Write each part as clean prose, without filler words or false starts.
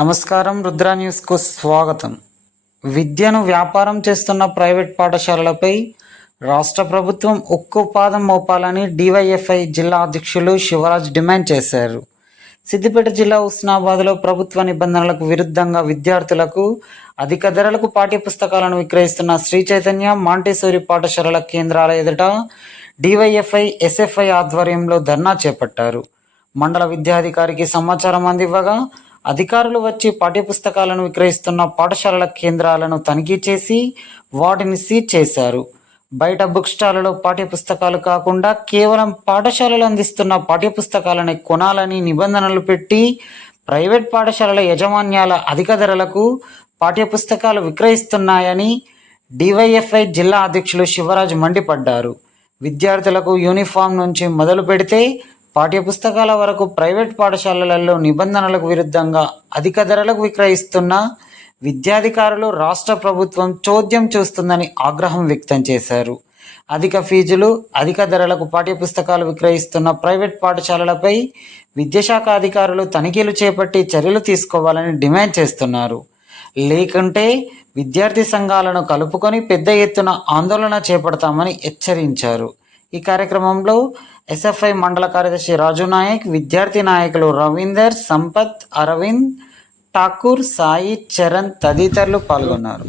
నమస్కారం, రుద్ర న్యూస్కు స్వాగతం. విద్యను వ్యాపారం చేస్తున్న ప్రైవేట్ పాఠశాలలపై రాష్ట్ర ప్రభుత్వం ఉక్కుపాదం మోపాలని డివైఎఫ్ఐ జిల్లా అధ్యక్షులు శివరాజ్ డిమాండ్ చేశారు. సిద్దిపేట జిల్లా హుస్నాబాద్లో ప్రభుత్వ నిబంధనలకు విరుద్ధంగా విద్యార్థులకు అధిక ధరలకు పాఠ్యపుస్తకాలను విక్రయిస్తున్న శ్రీ చైతన్య మాంటెసోరి పాఠశాలల కేంద్రాల ఎదుట డివైఎఫ్ఐ ఎస్ఎఫ్ఐ ఆధ్వర్యంలో ధర్నా చేపట్టారు. మండల విద్యాధికారికి సమాచారం అందివ్వగా అధికారులు వచ్చి పాఠ్యపుస్తకాలను విక్రయిస్తున్న పాఠశాలల కేంద్రాలను తనిఖీ చేసి వాటిని సీజ్ చేశారు. బయట బుక్ స్టాళ్లలో పాఠ్యపుస్తకాలు కాకుండా కేవలం పాఠశాలలు అందిస్తున్న పాఠ్యపుస్తకాలని కొనాలని నిబంధనలు పెట్టి ప్రైవేట్ పాఠశాలల యాజమాన్యాల అధిక ధరలకు పాఠ్యపుస్తకాలు విక్రయిస్తున్నాయని డివైఎఫ్ఐ జిల్లా అధ్యక్షులు శివరాజ్ మండిపడ్డారు. విద్యార్థులకు యూనిఫామ్ నుంచి మొదలు పెడితే పాఠ్యపుస్తకాల వరకు ప్రైవేట్ పాఠశాలలలో నిబంధనలకు విరుద్ధంగా అధిక ధరలకు విక్రయిస్తున్న విద్యాధికారులు రాష్ట్ర ప్రభుత్వం చోద్యం చూస్తుందని ఆగ్రహం వ్యక్తం చేశారు. అధిక ఫీజులు, అధిక ధరలకు పాఠ్యపుస్తకాలు విక్రయిస్తున్న ప్రైవేట్ పాఠశాలలపై విద్యాశాఖ అధికారులు తనిఖీలు చేపట్టి చర్యలు తీసుకోవాలని డిమాండ్ చేస్తున్నారు. లేకుంటే విద్యార్థి సంఘాలను కలుపుకొని పెద్ద ఎత్తున ఆందోళన చేపడతామని హెచ్చరించారు. ఈ కార్యక్రమంలో ఎస్ఎఫ్ఐ మండల కార్యదర్శి రాజు నాయక్, విద్యార్థి నాయకులు రవీందర్, సంపత్, అరవింద్, ఠాకూర్, సాయి, చరణ్ తదితరులు పాల్గొన్నారు.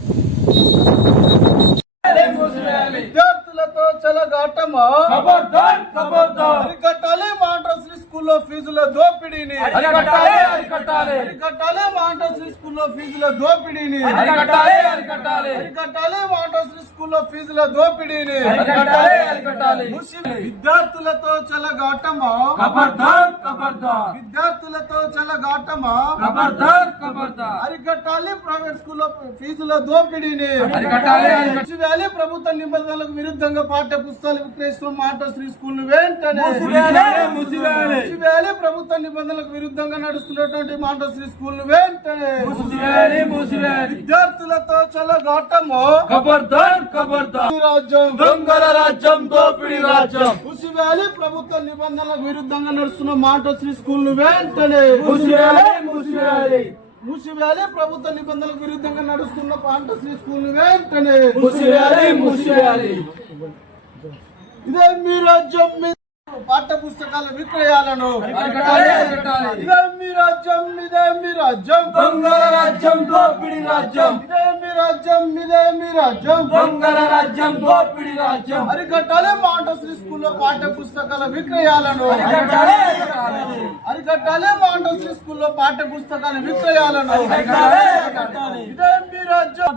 విద్యార్థులతో చెలగాటమా ఖబర్దార్ ఖబర్దార్ అరికట్టాలి మాంటెసరీ స్కూల్లో ఫీజుల దోపిడీని అరికట్టాలి అరికట్టాలి అరికట్టాలి మాంటెసరీ స్కూల్లో ఫీజుల దోపిడీని అరికట్టాలి అరికట్టాలి అరికట్టాలి మాంటెసరీ స్కూల్లో ఫీజుల దోపిడీని అరికట్టాలి అరికట్టాలి విద్యార్థులతో చెలగాటమా ఖబర్దార్ ఖబర్దార్ విద్యార్థులతో చెలగాటమా ఖబర్దార్ ఖబర్దార్ అరికట్టాలి ప్రైవేట్ స్కూల్లో ఫీజుల దోపిడీని అరికట్టాలి అరికట్టాలి ప్రభుత్వ నిబంధనలకు విరుద్ధంగా పాఠ్య పుస్తకాలు విక్రయిస్తున్న మాంటెసరీ స్కూల్ వెంటనే మూసివేయాలి. ప్రభుత్వ నిబంధనలకు విరుద్ధంగా నడుస్తున్నటువంటి మాంటెసరీ స్కూల్ వెంటనే విద్యార్థులతో చెలగాటము ఖబర్దార్ ఖబర్దార్ రాజ్యం దొంగల రాజ్యం దోపిడీ రాజ్యం మూసివేయాలి. ప్రభుత్వ నిబంధనలకు విరుద్ధంగా నడుస్తున్న మాంటెసరీ స్కూల్ వెంటనే మూసివేయాలి. ప్రభుత్వ నిబంధనలకు విరుద్ధంగా నడుస్తున్న మాంటెసరీ స్కూల్ వెంటనే మూసివేయాలి. ఇదే మీ రాజ్యం, మీ పాఠ్య పుస్తకాల విక్రయాలను ఇదే మీ రాజ్యం, ఇదే మీ రాజ్యం దొంగల రాజ్యం దోపిడీ రాజ్యం ఇదే మీ రాజ్యం, ఇదే మీ రాజ్యం దొంగల రాజ్యం దోపిడీ రాజ్యం అరికట్టాలి. మాంటెసరీ స్కూల్లో పాఠ్య పుస్తకాల విక్రయాలను అరికట్టాలి. మాంటెసరీ స్కూల్లో పాఠ్య పుస్తకాల విక్రయాలను ఇదే మీ రాజ్యం.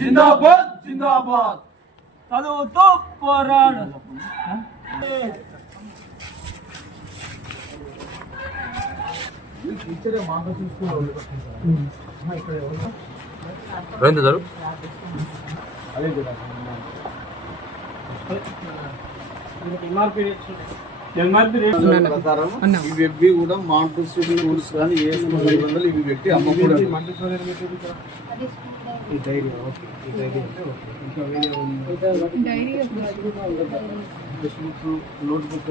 జిందాబాద్ జిందాబాద్ చదువుతూ పోరాడు. ఇవి కూడా మాంటెసరీ రూల్స్ కానీ ఏ స్కూల్ నిబంధనలు ఇవి పెట్టి అమ్మకూడదు. నోట్బుక్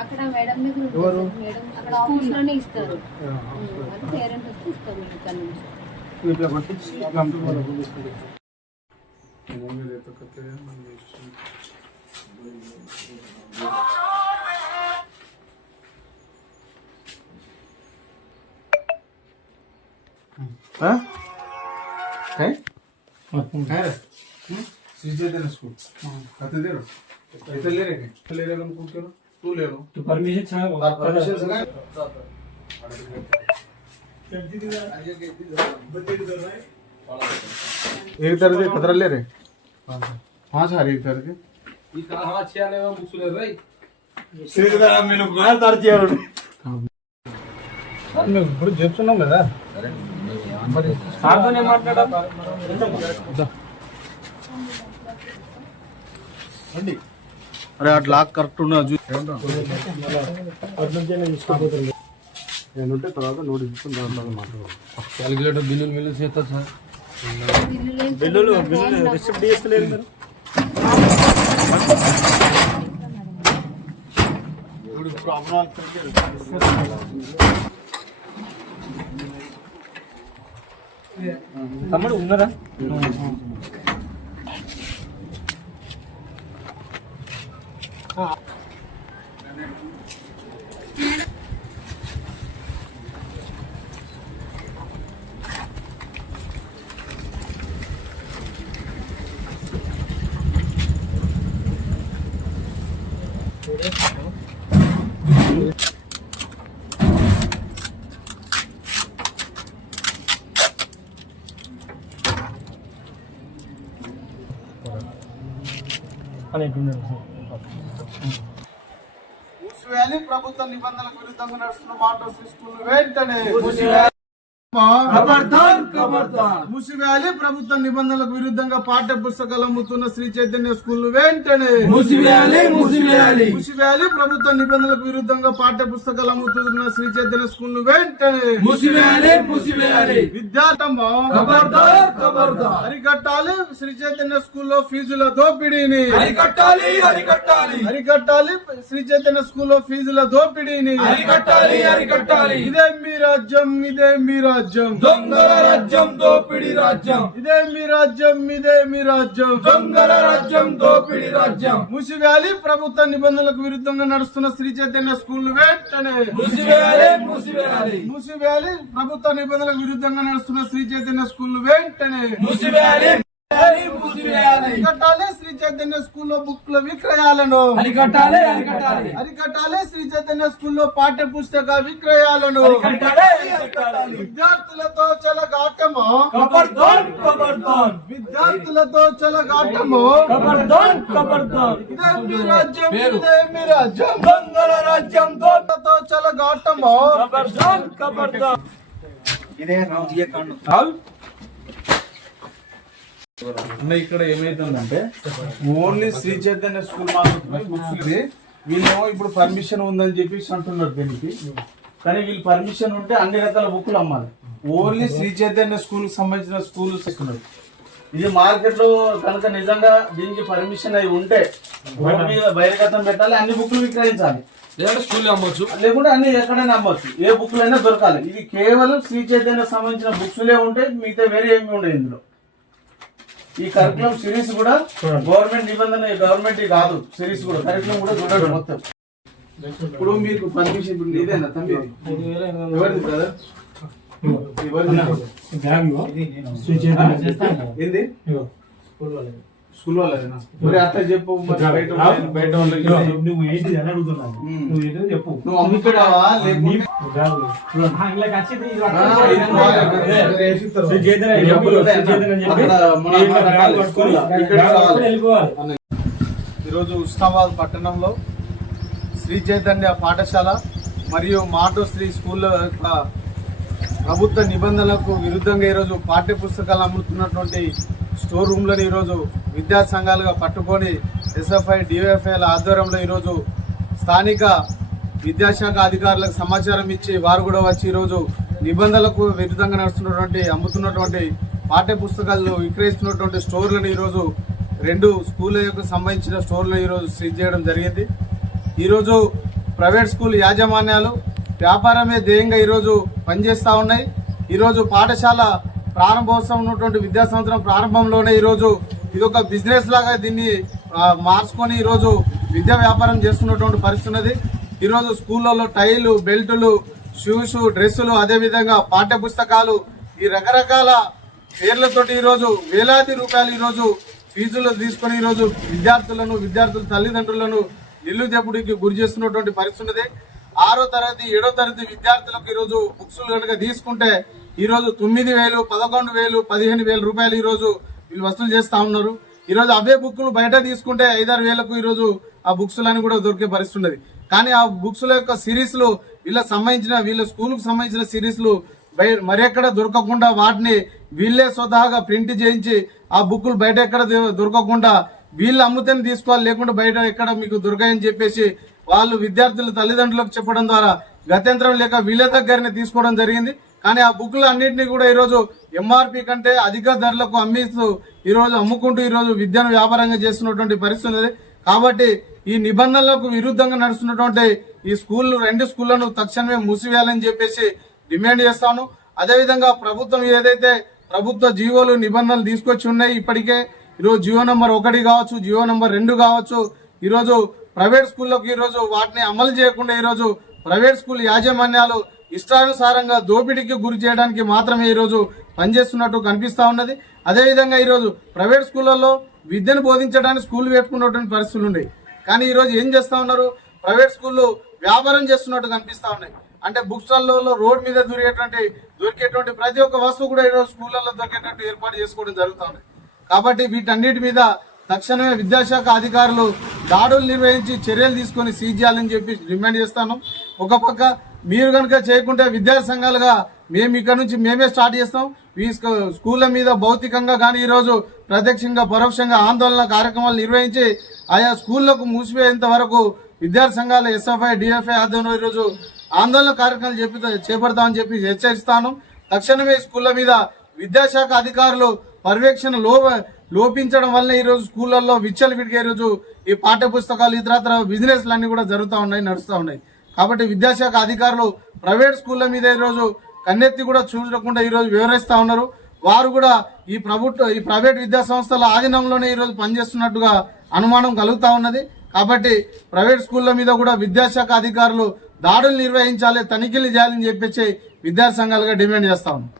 అక్కడ మేడం దగ్గర అక్కడ ఆఫీస్ లోనే ఇస్తారు. పేరెంట్ వస్తే ఇస్తారు ఇక్కడ श्री चैतन्य स्कूल कहते दे इधर ले रहे करो तू ले लो तो परमिशन है एक तरह के खतरा ले रहे हाँ सारे एक तरह के ये कहां छिया ले बुक्स ले रही सीधे तरह में लोग कहां तार छिया सर मैं बड़ी जेब सुना मेरा మరి సాధనే మాట్లాడా అండి. అరే అట్ లాక్ కరెక్ట్ ఉన్నా నేనుంటే తర్వాత నోటీస్ ఇస్తాను. దాంట్లో మాట్లాడదాం. క్యాలిక్యులేటర్ బిల్లులు చేస్తా సార్. బిల్లులు రిసిప్ట్ తీస్తలేదు మీరు. తమ్ముడు ఉన్నారా? మూసివేయాలి ప్రభుత్వ నిబంధనలకు విరుద్ధంగా నడుస్తున్న మాంటెసరీ స్కూల్ వెంటనే మూసివేయాలి ప్రభుత్వ నిబంధనలకు విరుద్ధంగా పాఠ్య పుస్తకాలు అమ్ముతున్న శ్రీ చైతన్య స్కూల్ వెంటనే మూసివేయాలి ప్రభుత్వ నిబంధనలకు విరుద్ధంగా పాఠ్య పుస్తకాలు అమ్ముతున్న శ్రీ చైతన్య స్కూల్ వెంటనే విద్యార్థమ్మా అరికట్టాలి శ్రీ చైతన్య స్కూల్లో ఫీజుల దోపిడీని అరికట్టాలి శ్రీ చైతన్య స్కూల్లో ఫీజుల దోపిడీని ఇదే మీ రాజ్యం దొంగల రాజ్యం దోపిడి రాజ్యం, ఇదే మీ రాజ్యం దొంగల రాజ్యం దోపిడి రాజ్యం. మూసివేయాలి ప్రభుత్వ నిబంధనలకు విరుద్ధంగా నడుస్తున్న శ్రీ చైతన్య స్కూల్ వెంటనే మూసివేయాలి ప్రభుత్వ నిబంధనలకు విరుద్ధంగా నడుస్తున్న శ్రీ చైతన్య స్కూల్ వెంటనే అరికట్టాలి శ్రీ చైతన్య స్కూల్లో బుక్ల విక్రయాలను అరికట్టాలి శ్రీ చైతన్య స్కూల్లో పాఠ్య పుస్తక విక్రయాలను విద్యార్థులతో చెలగాటము ఇదే మీ రాజ్యం దొంగల రాజ్యం తో చెలగాటము అన్న ఇక్కడ ఏమైతుందంటే ఓన్లీ శ్రీ చైతన్య స్కూల్ మాత్రమే బుక్స్ ఇది. వీళ్ళేమో ఇప్పుడు పర్మిషన్ ఉందని చెప్పేసి అంటున్నారు దీనికి, కానీ వీళ్ళు పర్మిషన్ ఉంటే అన్ని రకాల బుక్లు అమ్మాలి. ఓన్లీ శ్రీ చైతన్య స్కూల్ కి సంబంధించిన స్కూల్స్ ఇస్తున్నారు. ఇది మార్కెట్ లో కనుక నిజంగా దీనికి పర్మిషన్ అయి ఉంటే బోర్డు మీద బహిర్గతం పెట్టాలి, అన్ని బుక్లు విక్రయించాలి, లేదంటే స్కూల్లో అమ్మవచ్చు, లేకుంటే అన్ని ఎక్కడైనా అమ్మవచ్చు, ఏ బుక్లు అయినా దొరకాలి. ఇది కేవలం శ్రీ చైతన్య సంబంధించిన బుక్స్లే ఉంటే మిగతా వేరే ఏమి ఉండదు ఇందులో. ఈ కరికులం సిరీస్ కూడా గవర్నమెంట్ నిబంధన, గవర్నమెంట్ కాదు సిరీస్ కూడా, కరికులం కూడా చూడండి మొత్తం. ఇప్పుడు మీకు పర్మిషన్ ఇప్పుడు ఇదేనా తమ్మి? ఎవరిది బ్రదర్? ఏంది స్కూల్ వాళ్ళదేనా? మరి అట్లా చెప్పు, మరి బయట వాళ్ళకి నువ్వు ఏంటి అని అడుగుతున్నాను, నువ్వు ఏంటో చెప్పు. నువ్వు అమ్ముకుంటావా లేకుంటే ఈరోజు ఉస్నాబాద్ పట్టణంలో శ్రీ చైతన్య పాఠశాల మరియు మాంటెసరీ స్కూల్ యొక్క ప్రభుత్వ నిబంధనలకు విరుద్ధంగా ఈరోజు పాఠ్య పుస్తకాలు అమ్ముతున్నటువంటి స్టోర్ రూమ్లను ఈరోజు విద్యా సంఘాలుగా పట్టుకొని ఎస్ఎఫ్ఐ డివైఎఫ్ఐల ఆధ్వర్యంలో ఈరోజు స్థానిక విద్యాశాఖ అధికారులకు సమాచారం ఇచ్చి వారు కూడా వచ్చి ఈరోజు నిబంధనలకు విరుద్ధంగా నడుస్తున్నటువంటి అమ్ముతున్నటువంటి పాఠ్య పుస్తకాలు విక్రయిస్తున్నటువంటి స్టోర్లను ఈరోజు 2 స్కూళ్ళ యొక్క సంబంధించిన స్టోర్లు ఈరోజు సీజ్ చేయడం జరిగింది. ఈరోజు ప్రైవేట్ స్కూల్ యాజమాన్యాలు వ్యాపారమే ధ్యేయంగా ఈరోజు పనిచేస్తూ ఉన్నాయి. ఈరోజు పాఠశాల ప్రారంభోత్సవం ఉన్నటువంటి విద్యా సంవత్సరం ప్రారంభంలోనే ఈరోజు ఇదొక బిజినెస్ లాగా దీన్ని మార్చుకొని ఈరోజు విద్యా వ్యాపారం చేస్తున్నటువంటి పరిస్థితి ఉన్నది. ఈరోజు స్కూళ్ళలో టైలు, బెల్టులు, షూస్, డ్రెస్సులు, అదేవిధంగా పాఠ్య పుస్తకాలు, ఈ రకరకాల పేర్లతోటి ఈరోజు వేలాది రూపాయలు ఈరోజు ఫీజులు తీసుకొని ఈరోజు విద్యార్థుల తల్లిదండ్రులను ఇల్లు దెబ్బడికి గురి చేస్తున్నటువంటి పరిస్థితి ఉన్నది. 6వ తరగతి 7వ తరగతి విద్యార్థులకు ఈరోజు బుక్స్ కనుక తీసుకుంటే ఈరోజు 9,000, 11,000, 15,000 రూపాయలు ఈరోజు వీళ్ళు వసూలు చేస్తా ఉన్నారు. ఈరోజు అవే బుక్లు బయట తీసుకుంటే 5-6 వేలకు ఈరోజు ఆ బుక్స్లని కూడా దొరికే పరిస్థితి ఉన్నది. కానీ ఆ బుక్స్ల యొక్క సిరీస్లు వీళ్ళ స్కూల్కి సంబంధించిన సిరీస్లు మరెక్కడ దొరకకుండా వాటిని వీళ్ళే స్వతహాగా ప్రింట్ చేయించి ఆ బుక్కులు బయట ఎక్కడ దొరకకుండా వీళ్ళు అమ్ముతేనే తీసుకోవాలి, లేకుండా బయట ఎక్కడ మీకు దొరకాయని చెప్పేసి వాళ్ళు విద్యార్థుల తల్లిదండ్రులకు చెప్పడం ద్వారా గత్యంతరం లేక వీళ్ళ దగ్గరనే తీసుకోవడం జరిగింది. కానీ ఆ బుక్లు అన్నింటినీ కూడా ఈరోజు ఎంఆర్పి కంటే అధిక ధరలకు అమ్ముకుంటూ ఈరోజు విద్యను వ్యాపారంగా చేస్తున్నటువంటి పరిస్థితి ఉంది. కాబట్టి ఈ నిబంధనలకు విరుద్ధంగా నడుస్తున్నటువంటి ఈ రెండు స్కూళ్లను తక్షణమే మూసివేయాలని చెప్పేసి డిమాండ్ చేస్తాను. అదేవిధంగా ప్రభుత్వం ఏదైతే ప్రభుత్వ జీవోలు నిబంధనలు తీసుకొచ్చి ఉన్నాయి, ఇప్పటికే ఈరోజు జియో నంబర్ 1 కావచ్చు, జియో నంబర్ 2 కావచ్చు, ఈరోజు ప్రైవేట్ స్కూళ్ళకు ఈరోజు వాటిని అమలు చేయకుండా ఈరోజు ప్రైవేట్ స్కూల్ యాజమాన్యాలు ఇష్టానుసారంగా దోపిడీకి గురి చేయడానికి మాత్రమే ఈరోజు పనిచేస్తున్నట్టు కనిపిస్తా ఉన్నది. అదేవిధంగా ఈరోజు ప్రైవేట్ స్కూళ్ళల్లో విద్యను బోధించడానికి స్కూల్ పెట్టుకున్నటువంటి పరిస్థితులు ఉన్నాయి. కానీ ఈరోజు ఏం చేస్తా ఉన్నారు, ప్రైవేట్ స్కూళ్ళు వ్యాపారం చేస్తున్నట్టు కనిపిస్తా ఉన్నాయి. అంటే బుక్ స్టాల్లో రోడ్ మీద దొరికేటువంటి ప్రతి ఒక్క వస్తువు కూడా ఈరోజు స్కూళ్ళల్లో దొరికేటట్టు ఏర్పాటు చేసుకోవడం జరుగుతూ ఉంది. కాబట్టి వీటన్నిటి మీద తక్షణమే విద్యాశాఖ అధికారులు దాడులు నిర్వహించి చర్యలు తీసుకొని సీజ్ చేయాలని చెప్పి డిమాండ్ చేస్తాను. ఒక పక్క మీరు కనుక చేయకుంటే విద్యా సంఘాలుగా మేము ఇక్కడ నుంచి మేమే స్టార్ట్ చేస్తాం. ఈ స్కూళ్ళ మీద భౌతికంగా కానీ ఈరోజు ప్రత్యక్షంగా పరోక్షంగా ఆందోళన కార్యక్రమాలు నిర్వహించి ఆయా స్కూళ్లకు మూసివేయేంత వరకు విద్యార్థి సంఘాల ఎస్ఎఫ్ఐ డిఎఫ్ఐ ఆధ్వర్యంలో ఈరోజు ఆందోళన కార్యక్రమాలు చేపడతామని చెప్పి హెచ్చరిస్తాను. తక్షణమే స్కూళ్ల మీద విద్యాశాఖ అధికారులు పర్యవేక్షణ లోపించడం వల్ల ఈరోజు స్కూళ్లలో విచ్చలవిడిగా ఈరోజు ఈ పాఠ్య పుస్తకాలు ఇతరత్ర బిజినెస్లు అన్ని కూడా నడుస్తూ ఉన్నాయి. కాబట్టి విద్యాశాఖ అధికారులు ప్రైవేట్ స్కూళ్ల మీద ఈరోజు కన్నెత్తి కూడా చూడకుండా ఈరోజు వివరిస్తూ ఉన్నారు. వారు కూడా ఈ ప్రైవేట్ విద్యా సంస్థల ఆధీనంలోనే ఈరోజు పనిచేస్తున్నట్టుగా అనుమానం కలుగుతా ఉన్నది. కాబట్టి ప్రైవేట్ స్కూళ్ల మీద కూడా విద్యాశాఖ అధికారులు దాడులు నిర్వహించాలి, తనిఖీలు చేయాలని చెప్పేసి విద్యార్థి సంఘాలుగా డిమాండ్ చేస్తా ఉన్నాం.